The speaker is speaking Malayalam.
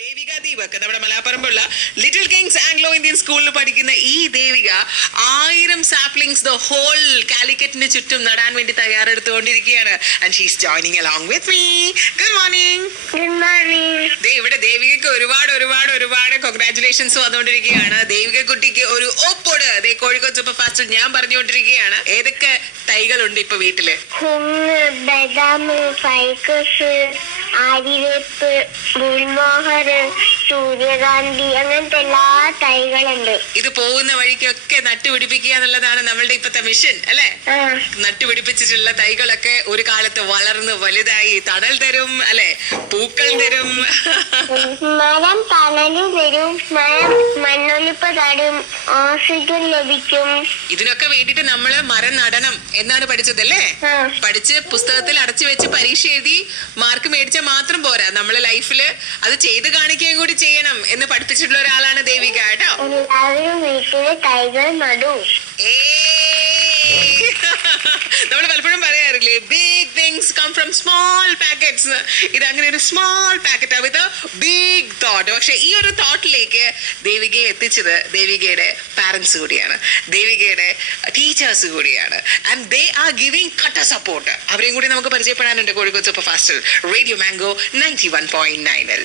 ദേവിക ദീപക് നമ്മുടെ മലാപ്പറമ്പുള്ള ലിറ്റിൽ കിങ്സ് ആംഗ്ലോ ഇന്ത്യൻ സ്കൂളിൽ പഠിക്കുന്ന ഈ ദേവിക 1000 സാപ്ലിങ്സ് ദ ഹോൾ കാലിക്കറ്റിന് ചുറ്റും നടാൻ വേണ്ടി തയ്യാറെടുത്തുകൊണ്ടിരിക്കുകയാണ്. And she's joining along with me. Good morning. Good morning. ഇവിടെ ദേവികയ്ക്ക് ഒരുപാട് കൺഗ്രാറ്റുലേഷൻസ് വന്നുകൊണ്ടിരിക്കുകയാണ്. ദേവിക കുട്ടിക്ക് ഒരു ഒപ്പോട് കോഴിക്കോട് സൂപ്പർ ഫാസ്റ്റിൽ ഞാൻ പറഞ്ഞുകൊണ്ടിരിക്കുകയാണ്. ഏതൊക്കെ തൈകളുണ്ട് ഇപ്പൊ വീട്ടില്? ബദാം, ഫൈക്കസ്, ആര്യവേപ്പ്, ഗുൽമോഹർ, സൂര്യകാന്തി, അങ്ങനത്തെ എല്ലാ തൈകളുണ്ട്. ഇത് പോകുന്ന വഴിക്കൊക്കെ നട്ടുപിടിപ്പിക്കുക എന്നുള്ളതാണ് നമ്മളുടെ ഇപ്പത്തെ മിഷൻ അല്ലെ? നട്ടുപിടിപ്പിച്ചിട്ടുള്ള തൈകളൊക്കെ ഒരു കാലത്ത് വളർന്ന് വലുതായി തണൽ തരും അല്ലെ, പൂക്കൾ തരും. മരം തണല് തരും, മരം മണ്ണൊലിപ്പ് തരും, ഓക്സിജൻ ലഭിക്കും. ഇതിനൊക്കെ വേണ്ടിട്ട് നമ്മള് മരം നടണം എന്നാണ് പഠിച്ചതല്ലേ? പഠിച്ച് പുസ്തകത്തിൽ അടച്ചു വെച്ച് പരീക്ഷ എഴുതി മാർക്ക് മേടിച്ചാൽ മാത്രം പോരാ, നമ്മളെ ലൈഫില് അത് ചെയ്ത് കാണിക്കുകയും കൂടി ചെയ്യണം എന്ന് പഠിപ്പിച്ചിട്ടുള്ള ഒരാളാണ് ദേവിക കേട്ടോ. എല്ലാവരും വീട്ടില് തൈകൾ നടൂ. നമ്മൾ പലപ്പോഴും പറയാറില്ലേ, big things come from small packets. ഇത് അങ്ങനെ ഒരു small packet with big thought. പക്ഷെ ഈ ഒരു തോട്ടിലേക്ക് ദേവികയെ എത്തിച്ചത് ദേവികയുടെ പാരന്റ്സ് കൂടിയാണ്, ദേവികയുടെ ടീച്ചേഴ്സ് കൂടിയാണ്. ആൻഡ് ദേ ആർ ഗിവിംഗ് കട്ട സപ്പോർട്ട്. അവരെയും കൂടി നമുക്ക് പരിചയപ്പെടാനുണ്ട് കോഴിക്കോട് സൂപ്പർ ഫാസ്റ്റിൽ. Radio Mango 91.9.